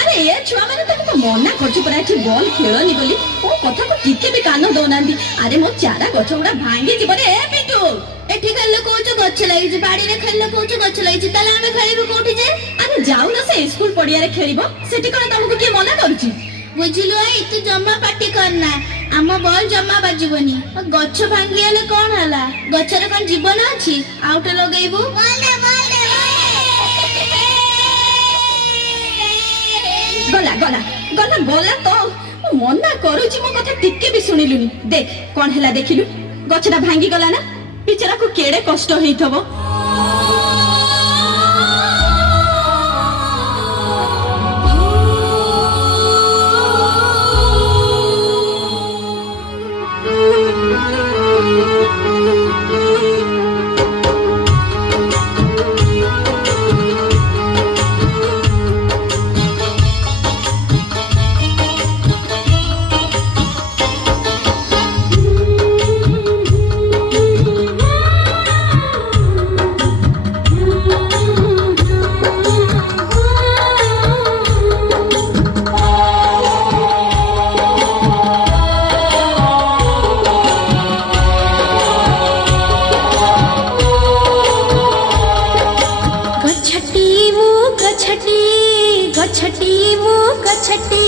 अरे ये छुआ मैंने तुमको मना करछु परा एठी बॉल खेलनी बोली ओ कथा को टिके भी कान दौनांदी। अरे मो चारा गछ गुड़ा भांगी जीव रे पिटू। एठी खेल कोच गछ लागिछ बाड़ी रे खेल कोच गछ लागिछ ताले हम खेलिबो कोठी जे। अरे जाऊ न से स्कूल पड़िया रे खेलिबो सेठी कोन तुमको के मना करछि। बुझिलु आई तू जम्मा पार्टी करना आम बॉल जम्मा बाजिबनी गछ भांगी हेले कोन हला गछरे कोन जीवन अछि आउटे लगेइबो गला गला गला गला तो मना करूची मो कथा टिके भी सुनिलुनी। देख कोन हला देखिलु गछटा भांगी गला ना पिचरा को केड़े कष्ट हेइथबो। गछटी मु गछटी गछटी मु गछटी